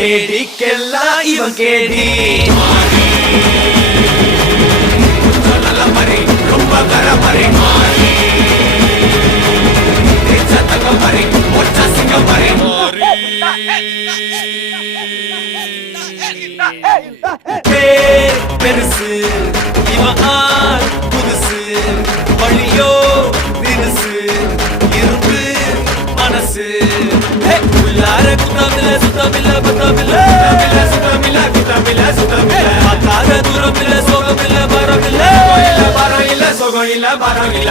கேடிக்கெல்லாம் இவன் கேடி நல்ல மாதிரி ரொம்ப கர மாதிரி மாறி தங்க மாதிரி ஒற்ற சிங்க மாதிரி பெருசு இவன் ஆள் புதுசு வழியோ தினுசு இரும்பு மனசு உள்ளார குத்தமில்ல சுத்தமில்ல பத்தமில்ல சுத்தமில்ல குத்தமில்ல சுத்தமில்ல பார்க்காத தூரம் இல்ல சோகம் இல்ல பரம் இல்ல பரம் இல்ல சோகம் இல்ல பரம் இல்ல